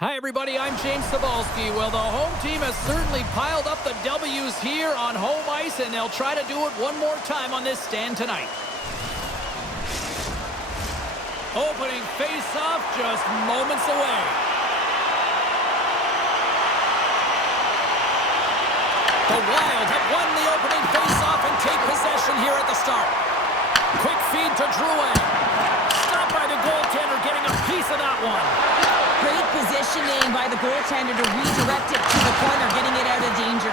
Hi, everybody. I'm James Cebulski. Well, the home team has certainly piled up the W's here on home ice, and they'll try to do it one more time on this stand tonight. Opening face-off just moments away. The Wild have won the opening face-off and take possession here at the start. Quick feed to Drouin. Stopped by the goaltender, getting a piece of that one. Great positioning by the goaltender to redirect it to the corner, getting it out of danger.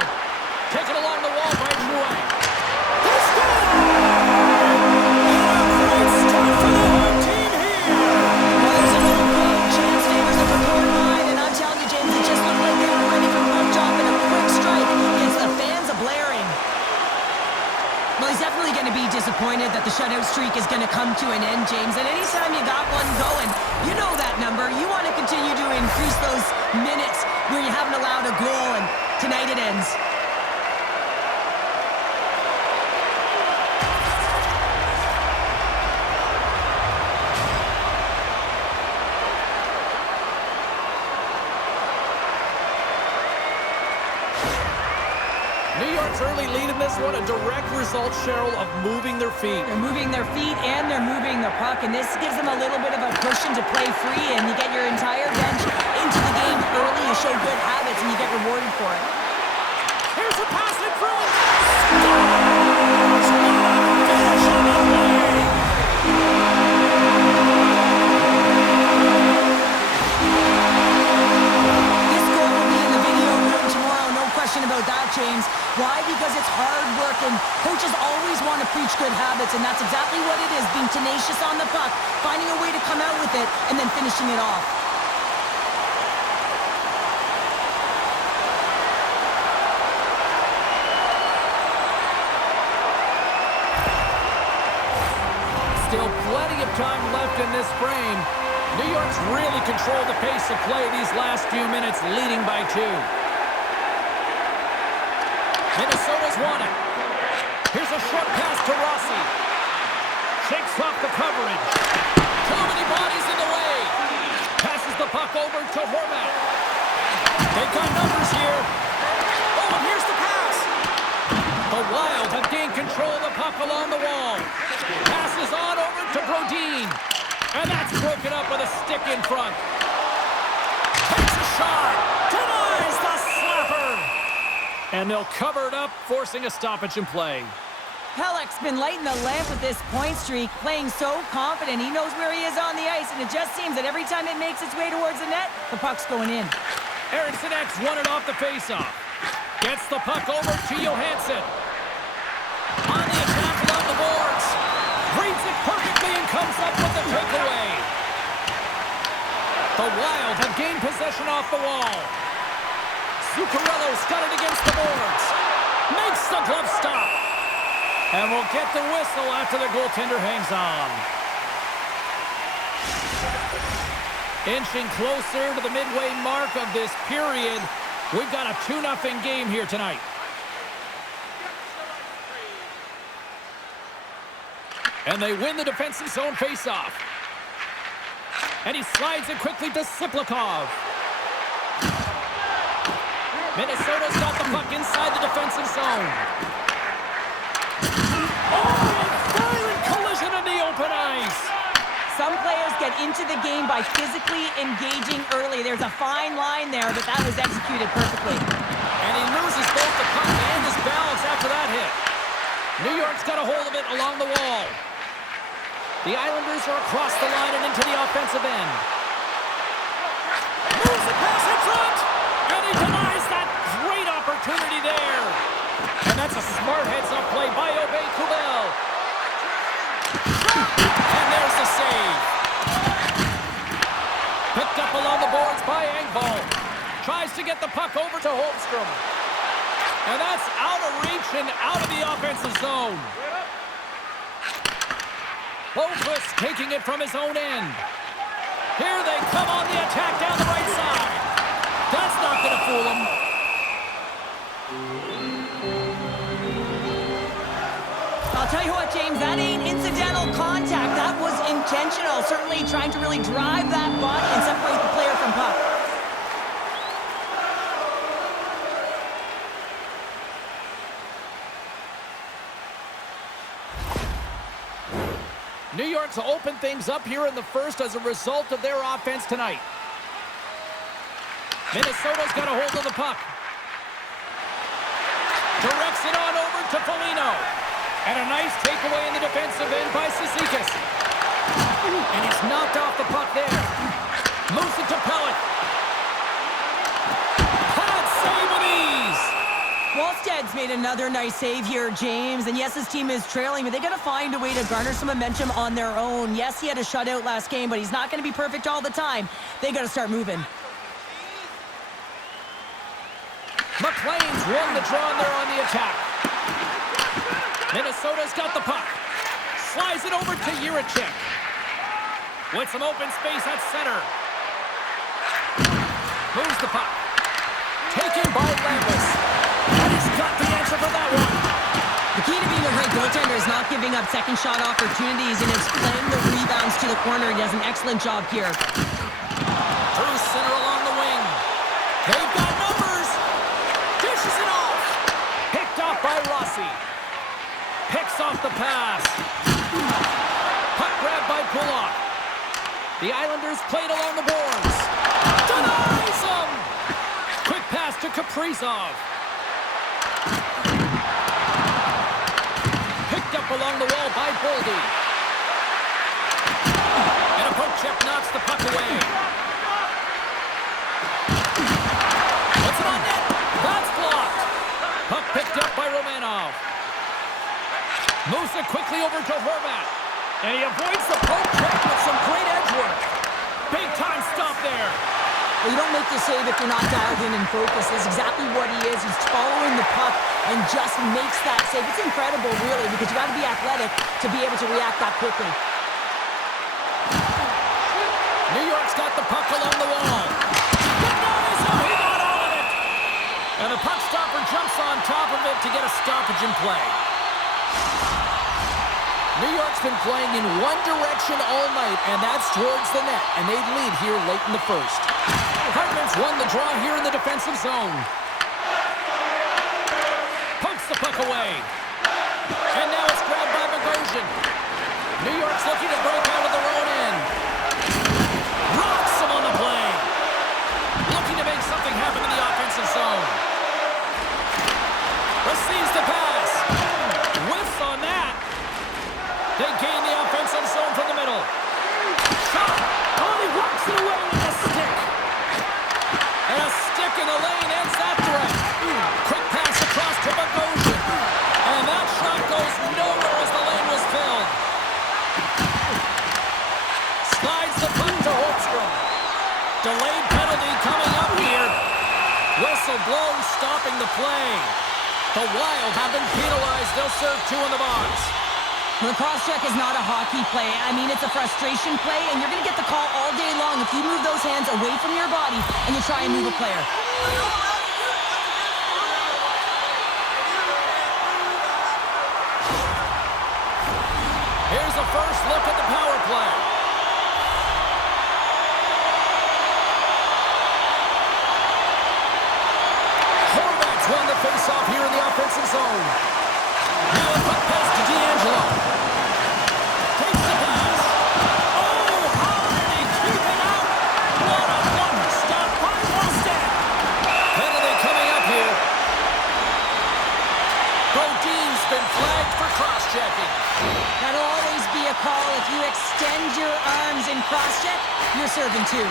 Taken along the wall by Drouin. He Great start for the home team here. Well, there's an old quote, chance favors the prepared mind, and I'm telling you, James, it just looked like they were ready for puck drop and a quick strike against the fans of blaring. Well, he's definitely going to be disappointed that the shutout streak is going to come to an end, James. And anytime you got one going, you know that number. You want to continue to increase those minutes where you haven't allowed a goal, and tonight it ends. New York's early lead in this one, a direct result, Cheryl, of moving their feet. They're moving their feet and they're moving the puck, and this gives them a little bit of a cushion to play free, and you get your entire bench into the game early, you show good habits, and you get rewarded for it. Here's a pass in front. Scores! Finish on the play. This goal will be in the video room tomorrow, no question about that, James. Why? Because it's hard work, and coaches always want to preach good habits, and that's exactly what it is, being tenacious on the puck, finding a way to come out with it, and then finishing it off. Still plenty of time left in this frame. New York's really controlled the pace of play these last few minutes, leading by 2. Minnesota's won it. Here's a short pass to Rossi. Shakes off the coverage. Too many bodies in the way. Passes the puck over to Horvat. They've got numbers here. Oh, and here's the pass. The Wild have gained control of the puck along the wall. Passes on over to Brodin. And that's broken up with a stick in front. Takes a shot. Denies the slapper. And they'll cover it up, forcing a stoppage in play. Pelech's been lighting the lamp with this point streak, playing so confident. He knows where he is on the ice, and it just seems that every time it makes its way towards the net, the puck's going in. Eriksson X won it off the faceoff. Gets the puck over to Johansson. On the attack along the boards. Reads it perfectly and comes up with the takeaway. The Wild have gained possession off the wall. Zuccarello's got it against the boards. Makes the glove stop. And we'll get the whistle after the goaltender hangs on. Inching closer to the midway mark of this period. We've got a 2-0 game here tonight. And they win the defensive zone faceoff. And he slides it quickly to Siplikov. Minnesota's got the puck inside the defensive zone. Oh, violent collision in the open ice. Some players get into the game by physically engaging early. There's a fine line there, but that was executed perfectly. And he loses both the puck and his balance after that hit. New York's got a hold of it along the wall. The Islanders are across the line and into the offensive end. Moves the pass in front, and he denies that great opportunity there. And that's a smart heads-up play by Kubel. And there's the save. Picked up along the boards by Engvall. Tries to get the puck over to Holmstrom. And that's out of reach and out of the offensive zone. Boquist taking it from his own end. Here they come on the attack down the right side. That's not going to fool him. I'll tell you what, James, that ain't incidental contact. That was intentional. Certainly trying to really drive that body and separate the player from puck. New York's opened things up here in the first as a result of their offense tonight. Minnesota's got a hold of the puck. Directs it on over to Foligno. And a nice takeaway in the defensive end by Cizikas. And he's knocked off the puck there. Moves it to Pellet. Pellet save with ease. Wallsted's made another nice save here, James. And yes, his team is trailing, but they got to find a way to garner some momentum on their own. Yes, he had a shutout last game, but he's not going to be perfect all the time. They got to start moving. McLean's won the draw and they're on the attack. Minnesota's got the puck. Slides it over to Jiricek. With some open space at center. Moves the puck. Taken by Landis. And he's got the answer for that one. The key to being a great goaltender is not giving up second shot opportunities, and it's playing the rebounds to the corner. He does an excellent job here. Through center along the wing. They've got numbers. Dishes it off. Picked off by Rossi. Picks off the pass. Puck grab by Pullock. The Islanders played along the boards. Denies him. Quick pass to Kaprizov. Picked up along the wall by Boldy. And a poke check knocks the puck away. Puts it on net. That's blocked. Puck picked up by Romanov. Moves it quickly over to Horvat. And he avoids the poke check with some great edge work. Big time stop there. Well, you don't make the save if you're not dialed in and focused. That's exactly what he is. He's following the puck and just makes that save. It's incredible, really, because you got to be athletic to be able to react that quickly. New York's got the puck along the wall. Denies him. He got all of it. And the puck stopper jumps on top of it to get a stoppage in play. New York's been playing in one direction all night, and that's towards the net, and they lead here late in the first. Hartman's won the draw here in the defensive zone. Pokes the puck away. And now it's grabbed by Bogosian. New York's looking to break out of their own end. Rocks him on the play. Looking to make something happen in the offensive zone. Receives the pass. Whiffs on that. They gain the offensive zone from the middle. Shot! Oh, he walks it away with a stick. And a stick in the lane ends that threat. Quick pass across to Bogosian. And that shot goes nowhere as the lane was filled. Slides the puck to Holmstrom. Delayed penalty coming up here. Whistle blown, stopping the play. The Wild have been penalized. They'll serve two in the box. The cross-check is not a hockey play. I mean, it's a frustration play, and you're going to get the call all day long if you move those hands away from your body and you try and move a player. Here's a first look at the power play. Horvat's won the face-off here in the offensive zone. Now a puck pass to D'Angelo. Takes the pass. Oh, how did he keep it out? What a wonder stop by Wallstedt. Penalty coming up here. Brodin's been flagged for cross-checking. That'll always be a call. If you extend your arms in cross-check, you're serving two.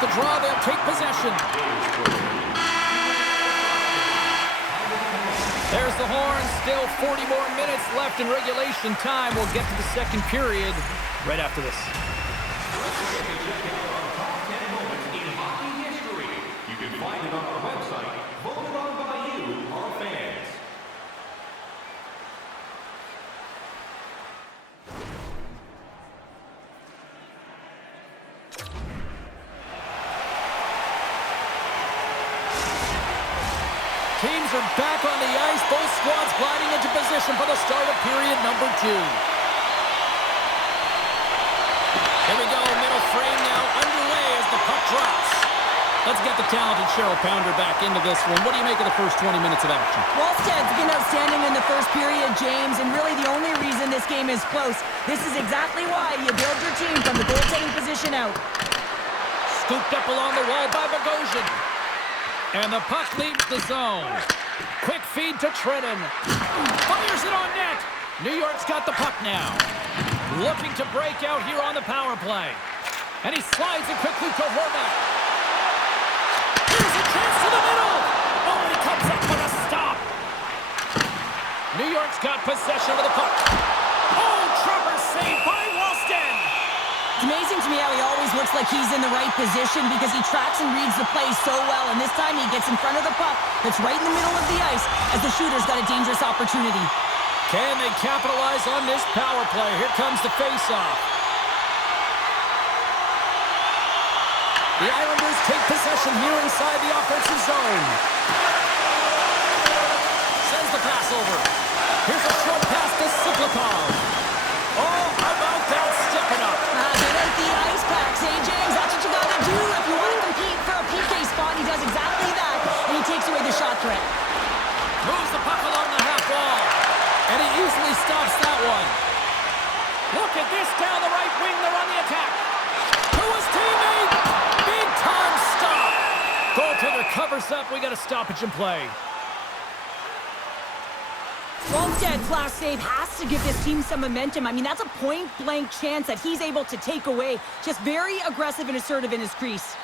The draw, they'll take possession. There's the horn. Still 40 more minutes left in regulation time. We'll get to the second period right after this. You can find it on our website, voted on by you, our fans. Teams are back on the ice. Both squads gliding into position for the start of period number 2. Here we go. Middle frame now underway as the puck drops. Let's get the talented Cheryl Pounder back into this one. What do you make of the first 20 minutes of action? Wallsted's been outstanding in the first period, James, and really the only reason this game is close. This is exactly why you build your team from the goaltending position out. Scooped up along the wall by Bogosian. And the puck leaves the zone. Quick feed to Trenton. Fires it on net. New York's got the puck now. Looking to break out here on the power play. And he slides it quickly to Horvath. Here's a chance to the middle. Oh, and he comes up with a stop. New York's got possession of the puck. Oh, Trevor saved by Wallsted. It's amazing to me how he always looks like he's in the right position because he tracks and reads the play so well. And this time he gets in front of the puck that's right in the middle of the ice as the shooter's got a dangerous opportunity. Can they capitalize on this power play? Here comes the faceoff. The Islanders take possession here inside the offensive zone. Sends the pass over. Here's a short pass to Siplikov. Oh, how about that stepping up? Get out the ice packs, hey, James? That's what you got to do if you want to compete for a PK spot. He does exactly that, and he takes away the shot threat. Moves the puck along the half wall. And he easily stops that one. Look at this down the right wing. They're on the attack. To his teammate. Big time stop. Goaltender covers up. We got a stoppage in play. Wallsted's last save has to give this team some momentum. I mean, that's a point-blank chance that he's able to take away. Just very aggressive and assertive in his crease.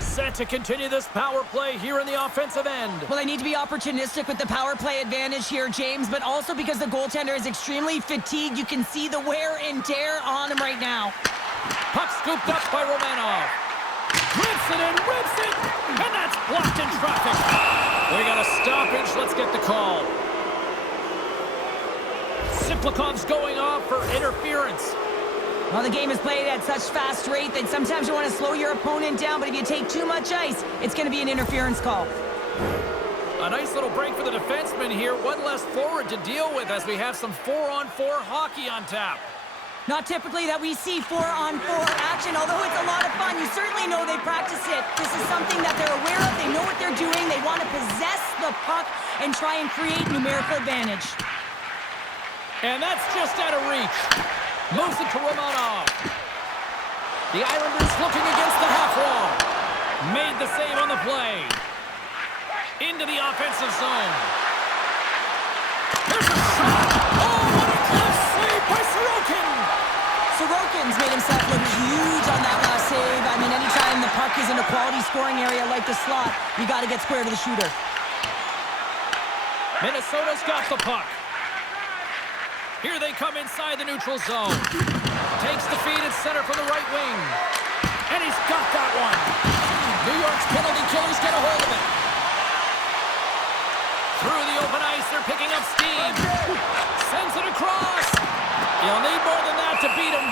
Set to continue this power play here in the offensive end. Well, they need to be opportunistic with the power play advantage here, James, but also because the goaltender is extremely fatigued. You can see the wear and tear on him right now. Puck scooped up by Romanov. Rips it and rips it, and that's blocked in traffic. We got a stoppage. Let's get the call. Siplikov's going off for interference. Well, the game is played at such fast rate that sometimes you want to slow your opponent down, but if you take too much ice, it's going to be an interference call. A nice little break for the defenseman here. One less forward to deal with as we have some 4-on-4 hockey on tap. Not typically that we see 4-on-4 action, although it's a lot of fun. You certainly know they practice it. This is something that they're aware of. They know what they're doing. They want to possess the puck and try and create numerical advantage. And that's just out of reach. Moves it to Romanov. The Islanders looking against the half wall. Made the save on the play. Into the offensive zone. There's a shot. Oh, what a close save by Sorokin. Sorokin's made himself look huge on that last save. I mean, anytime the puck is in a quality scoring area like the slot, you got to get square to the shooter. Minnesota's got the puck. Here they come inside the neutral zone. Takes the feed at center from the right wing. And he's got that one. New York's penalty killers get a hold of it. Through the open ice, they're picking up steam. Sends it across. You'll need more than that to beat him.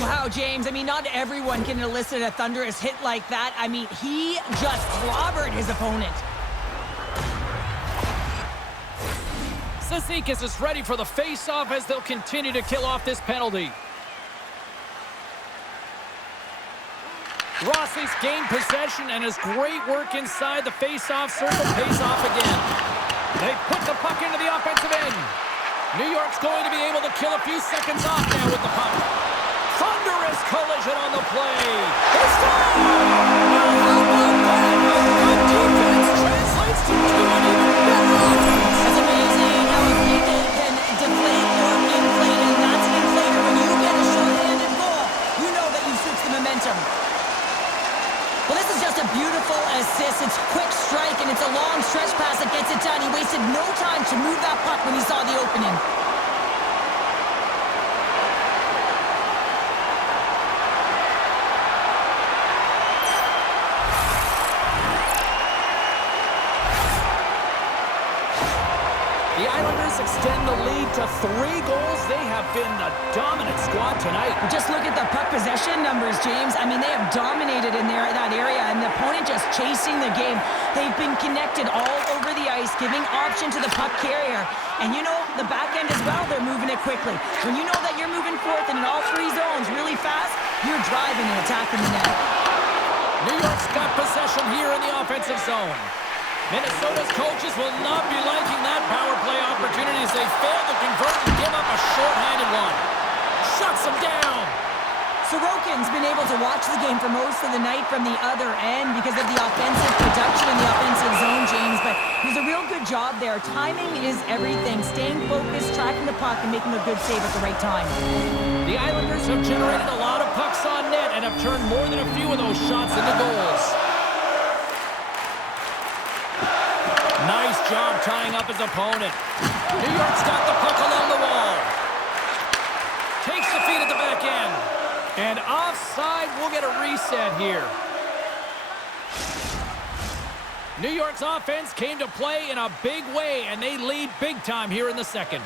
Wow, James, I mean, not everyone can elicit a thunderous hit like that. I mean, he just clobbered his opponent. Cizikas is ready for the face-off as they'll continue to kill off this penalty. Rossi's gained possession and his great work inside the face-off circle pays off again. They put the puck into the offensive end. New York's going to be able to kill a few seconds off now with the puck. Thunderous collision on the play. They score! How about that? Good defense translates to two and even better offense. It's amazing how a defense can deflate or inflate, and that's an inflator. When you get a short-handed goal, you know that you switch the momentum. Well, this is just a beautiful assist. It's quick strike, and it's a long stretch pass that gets it done. He wasted no time to move that puck when he saw the opening. The Islanders extend the lead to 3 goals. They have been the dominant squad tonight. Just look at the puck possession numbers, James. I mean, they have dominated in that area, and the opponent just chasing the game. They've been connected all over the ice, giving option to the puck carrier. And you know, the back end as well, they're moving it quickly. When you know that you're moving forth and in all 3 zones really fast, you're driving and attacking the net. New York's got possession here in the offensive zone. Minnesota's coaches will not be liking that power play opportunity as they fail to convert and give up a short-handed one. Shuts them down. Sorokin's been able to watch the game for most of the night from the other end because of the offensive production in the offensive zone, James, but he's a real good job there. Timing is everything. Staying focused, tracking the puck, and making a good save at the right time. The Islanders have generated a lot of pucks on net and have turned more than a few of those shots into goals. Nice job tying up his opponent. New York's got the puck along the wall. Takes the feed at the back end. And offside, we'll get a reset here. New York's offense came to play in a big way, and they lead big time here in the second.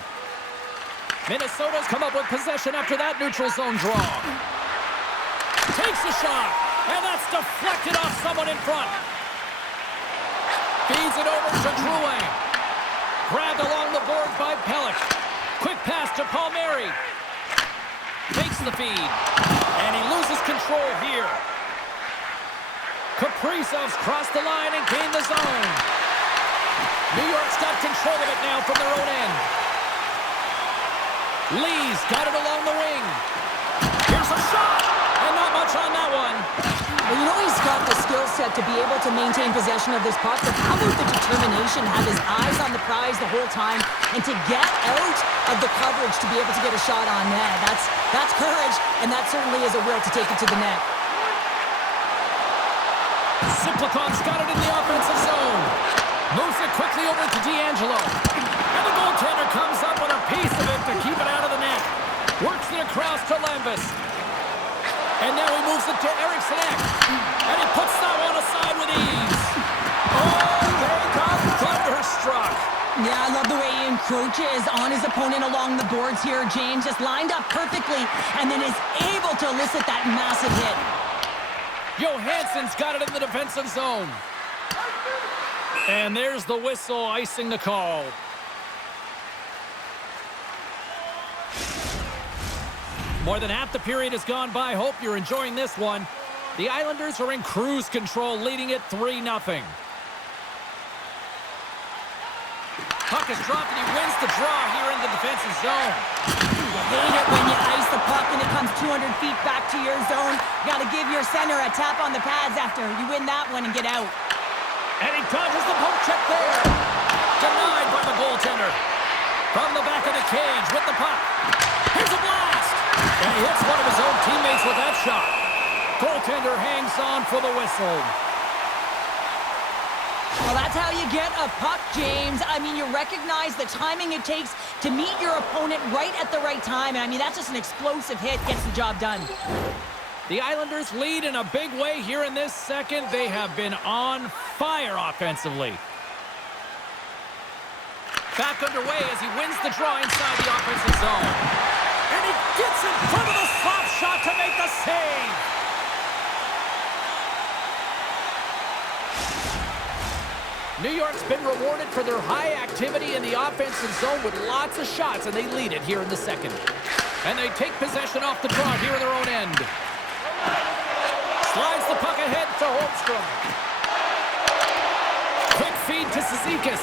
Minnesota's come up with possession after that neutral zone draw. Takes a shot, and that's deflected off someone in front. Feeds it over to Drouin. Grabbed along the boards by Pelech. Quick pass to Palmieri. Takes the feed. And he loses control here. Kaprizov's crossed the line and gained the zone. New York's got control of it now from their own end. Lee's got it along the wing. Here's a shot. And not much on that one. Well, you know he's got the skill set to be able to maintain possession of this puck, but how about the determination, have his eyes on the prize the whole time, and to get out of the coverage to be able to get a shot on net. That's courage, and that certainly is a will to take it to the net. Simplicon's got it in the offensive zone. Moves it quickly over to D'Angelo. And the goaltender comes up with a piece of it to keep it out of the net. Works it across to Lembus. And now he moves it to Eriksson Ek. And he puts that one aside with ease. Oh, they got thunderstruck. Yeah, I love the way he encroaches on his opponent along the boards here, James. Just lined up perfectly and then is able to elicit that massive hit. Johansson's got it in the defensive zone. And there's the whistle icing the call. More than half the period has gone by. Hope you're enjoying this one. The Islanders are in cruise control, leading it 3-0. Puck is dropped and he wins the draw here in the defensive zone. You hate it when you ice the puck and it comes 200 feet back to your zone. You got to give your center a tap on the pads after you win that one and get out. And he dodges the poke check there. Denied by the goaltender. From the back of the cage with the puck. Here's a blast. And he hits one of his own teammates with that shot. Goaltender hangs on for the whistle. Well, that's how you get a puck, James. I mean, you recognize the timing it takes to meet your opponent right at the right time. And I mean, that's just an explosive hit, gets the job done. The Islanders lead in a big way here in this second. They have been on fire offensively. Back underway as he wins the draw inside the offensive zone. And he gets in front of the slap shot to make the save. New York's been rewarded for their high activity in the offensive zone with lots of shots, and they lead it here in the second. And they take possession off the draw here in their own end. Slides the puck ahead to Holmstrom. Quick feed to Cizikas.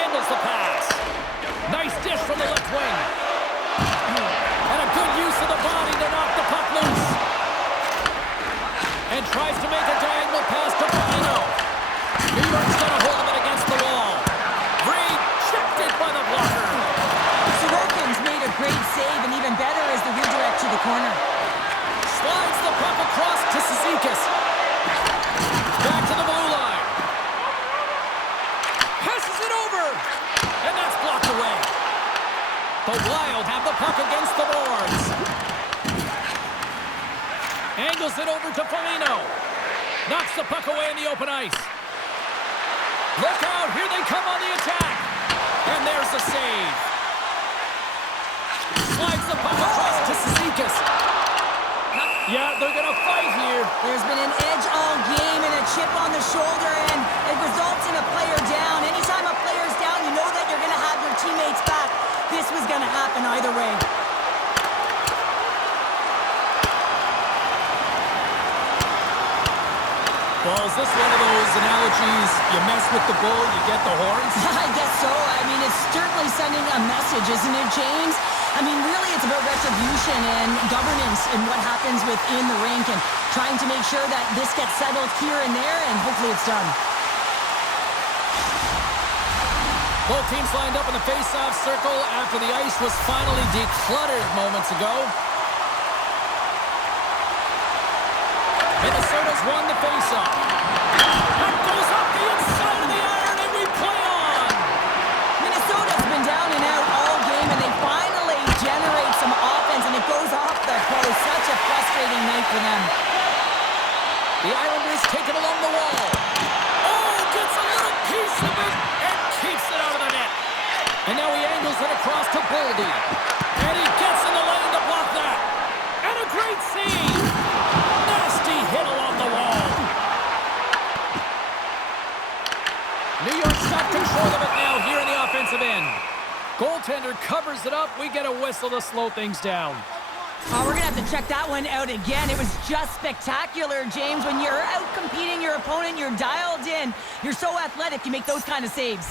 Handles the pass. Nice dish from the left wing. And a good use of the body to knock the puck loose. And tries to make a diagonal pass to Foligno. New York's got a hold of it against the wall. Rejected by the blocker. Sorokin's made a great save, and even better is the redirect to the corner. Slides the puck across to Cizikas. Back to the blue line. Passes it over. And that's blocked away. The Wild have the puck against the boards. Angles it over to Foligno. Knocks the puck away in the open ice. Look out, here they come on the attack. a save. Slides the puck across to Cizikas. Yeah, they're going to fight here. There's been an edge all game and a chip on the shoulder, and it results in a player down. Anytime a player's down, you know that you're going to have your teammates back. This was going to happen either way. Well, is this one of those analogies, you mess with the bull, you get the horns? I guess so. I mean, it's certainly sending a message, isn't it, James? I mean, really, it's about retribution and governance and what happens within the rink and trying to make sure that this gets settled here and there, and hopefully it's done. Both teams lined up in the face-off circle after the ice was finally decluttered moments ago. Minnesota's won the face-off. That goes up the inside of the iron, and we play on! Minnesota's been down and out all game, and they finally generate some offense, and it goes off the post. Such a frustrating night for them. The Islanders take it along the wall. Oh, gets a little piece of it and keeps it out of the net. And now he angles it across to Boldy. And he gets in the lane to block that. And a great save. Nasty hit along the wall. New York's got control of it now here in the offensive end. Goaltender covers it up. We get a whistle to slow things down. Oh, we're going to have to check that one out again. It was just spectacular, James. When you're out competing your opponent, you're dialed in. You're so athletic, you make those kind of saves.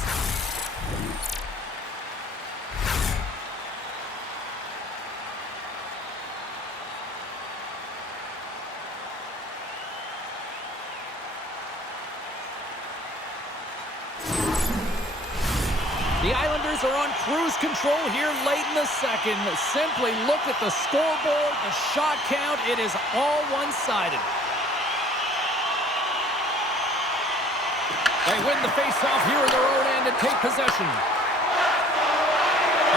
The Islanders are on cruise control here late in the second. Simply look at the scoreboard, the shot count. It is all one-sided. They win the face-off here in their own end and take possession.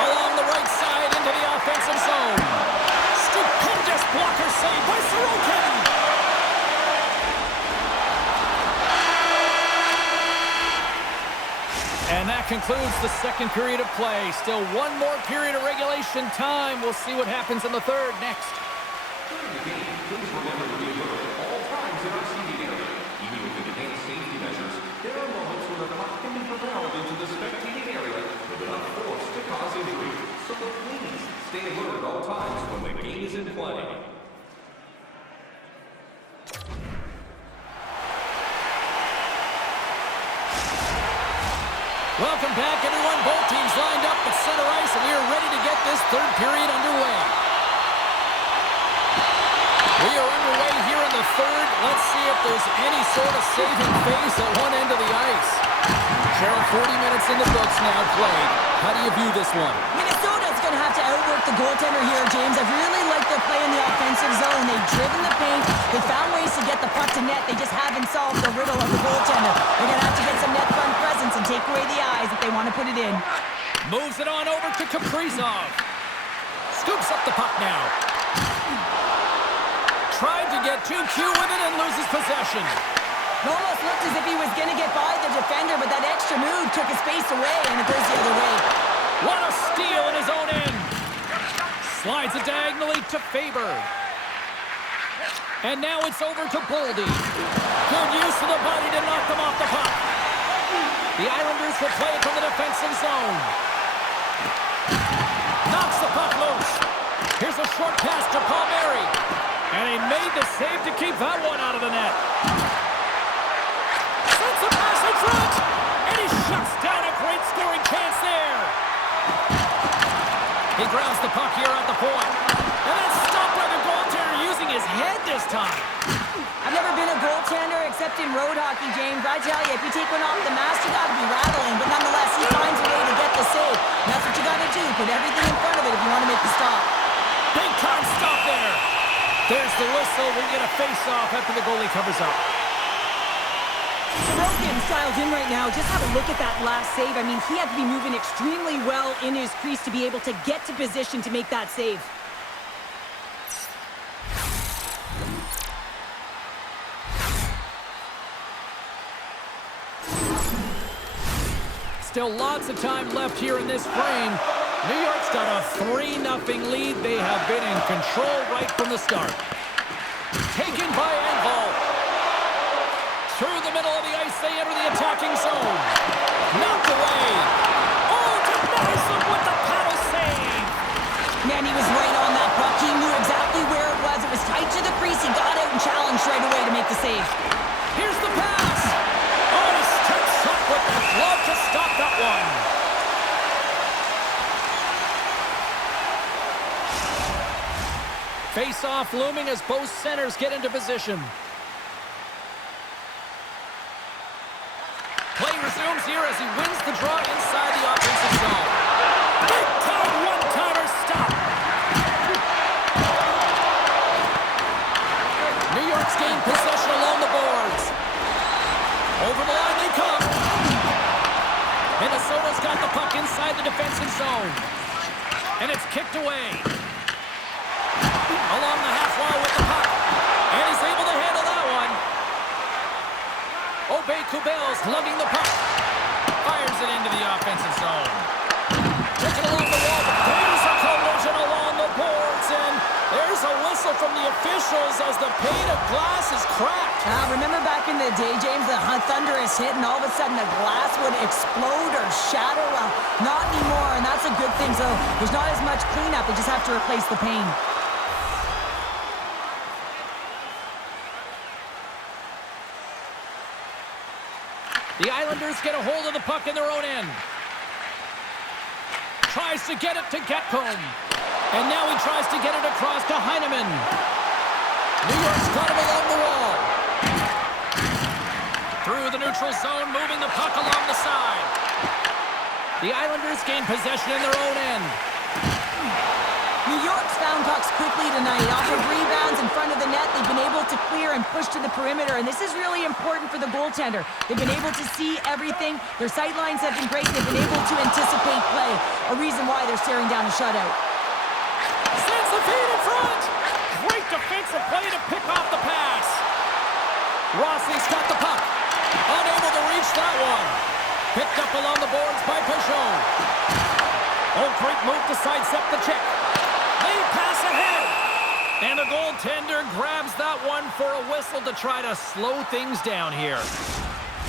Along the right side into the offensive zone. Stupendous blocker save by Sorokin. And that concludes the second period of play. Still one more period of regulation time. We'll see what happens in the third next. During the game, please remember to be alert at all times in our seating area. Even with enhanced safety measures, there are moments when the puck can be propelled into the spectating area with enough force to cause injury. So please stay alert at all times when the game is in play. Welcome back, everyone. Both teams lined up at center ice, and we are ready to get this third period underway. We are underway here in the third. Let's see if there's any sort of saving face at one end of the ice. Cheryl, 40 minutes in the books now played. How do you view this one? Minnesota's going to have to outwork the goaltender here, James. I've really liked their play in the offensive zone. They've driven the paint. They found ways to get the puck to net. They just haven't solved the riddle of the goaltender. They're going to have to get some net front presence and take away the eyes if they want to put it in. Moves it on over to Kaprizov. Scoops up the puck now. Tried to get too cute with it and loses possession. It almost looked as if he was going to get by the defender, but that extra move took his space away, and it goes the other way. What a steal in his own end. Slides it diagonally to Faber. And now it's over to Boldy. Good use of the body to knock them off the puck. The Islanders will play it from the defensive zone. Knocks the puck loose. Here's a short pass to Palmieri. And he made the save to keep that one out of the net. Sends a pass in front. And he shuts down a great scoring chance there. He grounds the puck here at the point. And then stopped by the goaltender using his head this time. I've never been a goaltender except in road hockey, James. I tell you, if you take one off the mast, you got to be rattling. But nonetheless, he finds a way to get the save. And that's what you got to do. Put everything in front of it if you want to make the stop. Big time stop there. There's the whistle. We'll get a face-off after the goalie covers up. Sorokin's dialed in right now. Just have a look at that last save. I mean, he had to be moving extremely well in his crease to be able to get to position to make that save. Still lots of time left here in this frame. New York's got a 3-0 lead. They have been in control right from the start. Taken by Engvall. Through the middle of the ice, they enter the attacking zone. Knocked away. Oh, denies them with the paddle save. Man, he was right on that puck. He knew exactly where it was. It was tight to the crease. He got out and challenged right away to make the save. Here's the pass. Oh, he steps up with the glove to stop that one. Face-off looming as both centers get into position. Play resumes here as he wins the draw inside the offensive zone. Big-time one-timer stop. New York's gained possession along the boards. Over the line they come. Minnesota's got the puck inside the defensive zone. And it's kicked away. Along the half wall with the puck. And he's able to handle that one. Kubel's lugging the puck. Fires it into the offensive zone. Took it along the wall. There's a collision along the boards. And there's a whistle from the officials as the pane of glass is cracked. Remember back in the day, James, the thunderous hit and all of a sudden the glass would explode or shatter? Well, not anymore, and that's a good thing. So there's not as much cleanup. They just have to replace the pane. The Islanders get a hold of the puck in their own end. Tries to get it to Getcomb. And now he tries to get it across to Heineman. New York's got him along the wall. Through the neutral zone, moving the puck along the side. The Islanders gain possession in their own end. New York's found pucks quickly tonight. Off of rebounds in front of the net, they've been able to clear and push to the perimeter, and this is really important for the goaltender. They've been able to see everything. Their sight lines have been great. They've been able to anticipate play, a reason why they're staring down a shutout. Sends the feed in front. Great defensive play to pick off the pass. Rossi's got the puck. Unable to reach that one. Picked up along the boards by Peugeot. Oh, great move to sidestep the check. They pass ahead. And the goaltender grabs that one for a whistle to try to slow things down here.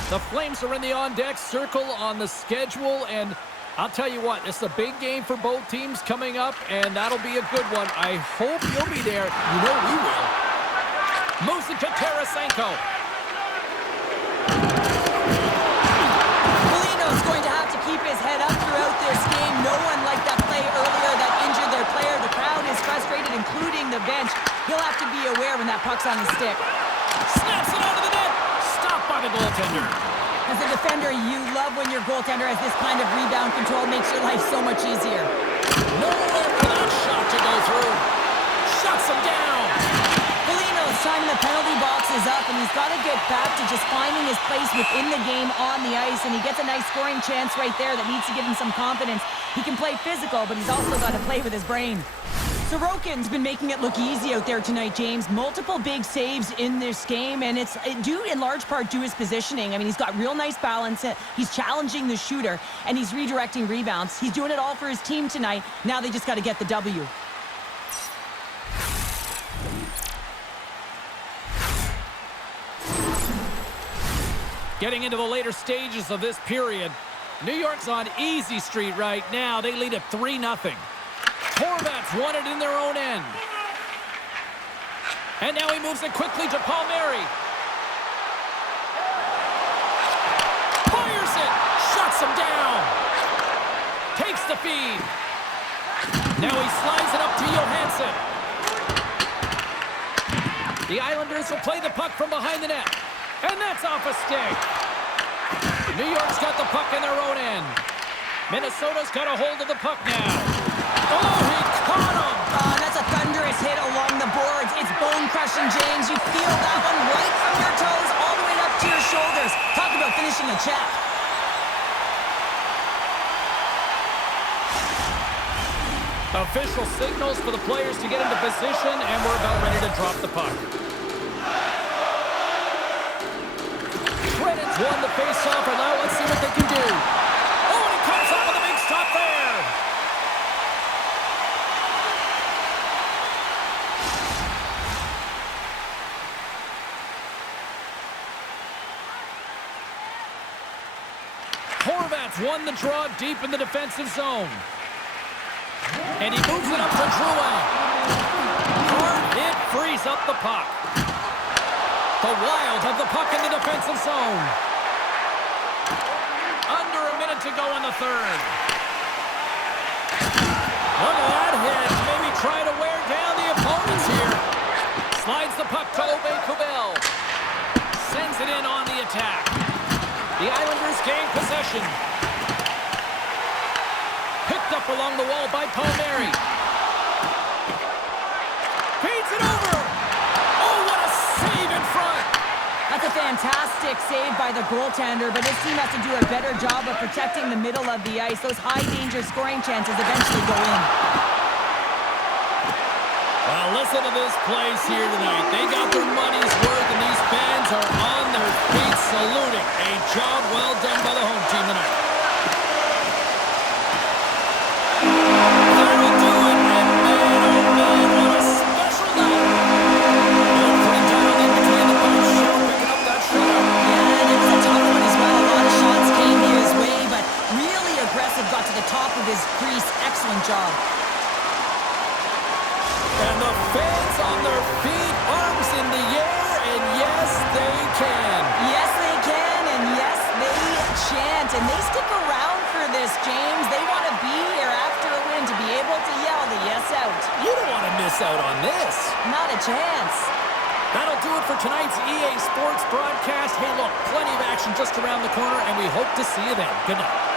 The Flames are in the on-deck circle on the schedule, and I'll tell you what, it's a big game for both teams coming up, and that'll be a good one. I hope you'll be there. You know we will. Moves it to Tarasenko. Polino's going to have to keep his head up throughout this game. No one liked that play earlier that injured their player. The crowd is frustrated, including the bench. He'll have to be aware when that puck's on his stick. Snaps it out of the net. Stopped by the goaltender. As a defender, you love when your goaltender has this kind of rebound control. Makes your life so much easier. Nowhere for that shot to go through. Shuts him down. Polino's time in the penalty box is up, and he's got to get back to just finding his place within the game on the ice, and he gets a nice scoring chance right there that needs to give him some confidence. He can play physical, but he's also got to play with his brain. Sorokin's been making it look easy out there tonight, James. Multiple big saves in this game, and it's due in large part to his positioning. I mean, he's got real nice balance. He's challenging the shooter, and he's redirecting rebounds. He's doing it all for his team tonight. Now they just got to get the W. Getting into the later stages of this period, New York's on easy street right now. They lead at 3-0. Horvats won it in their own end. And now he moves it quickly to Palmieri. Fires it. Shuts him down. Takes the feed. Now he slides it up to Johansson. The Islanders will play the puck from behind the net. And that's off a stick. New York's got the puck in their own end. Minnesota's got a hold of the puck now. Oh, he caught him! That's a thunderous hit along the boards. It's bone-crushing, James. You feel that one right from your toes all the way up to your shoulders. Talk about finishing a check. Official signals for the players to get into position, and we're about ready to drop the puck. Shredded's won the face-off, and now let's see what they can do. Oh, won the draw deep in the defensive zone. And he moves it up to Drouin. Hard hit frees up the puck. The Wild have the puck in the defensive zone. Under a minute to go in the third. Look at that hit. Maybe try to wear down the opponents here. Slides the puck to Kubel. Sends it in on the attack. The Islanders gain possession. Picked up along the wall by Palmieri. Feeds it over. Oh, what a save in front. That's a fantastic save by the goaltender, but his team has to do a better job of protecting the middle of the ice. Those high-danger scoring chances eventually go in. Well, listen to this place here tonight. They got their money's worth, and these fans are on their feet saluting. A job well done by the home team tonight. That'll do it, and man, oh man, what a special night. They're pretty dialed in between the box, picking up that shutout. Yeah, and it was a tough one as well. A lot of shots came his way, but really aggressive, got to the top of his crease. Excellent job. And the fans on their feet, arms in the air, and yes, they can. Yes, they can, and yes, they chant. And they stick around for this, James. They want to be here after a win to be able to yell the yes out. You don't want to miss out on this. Not a chance. That'll do it for tonight's EA Sports broadcast. Hey, look, plenty of action just around the corner, and we hope to see you then. Good night.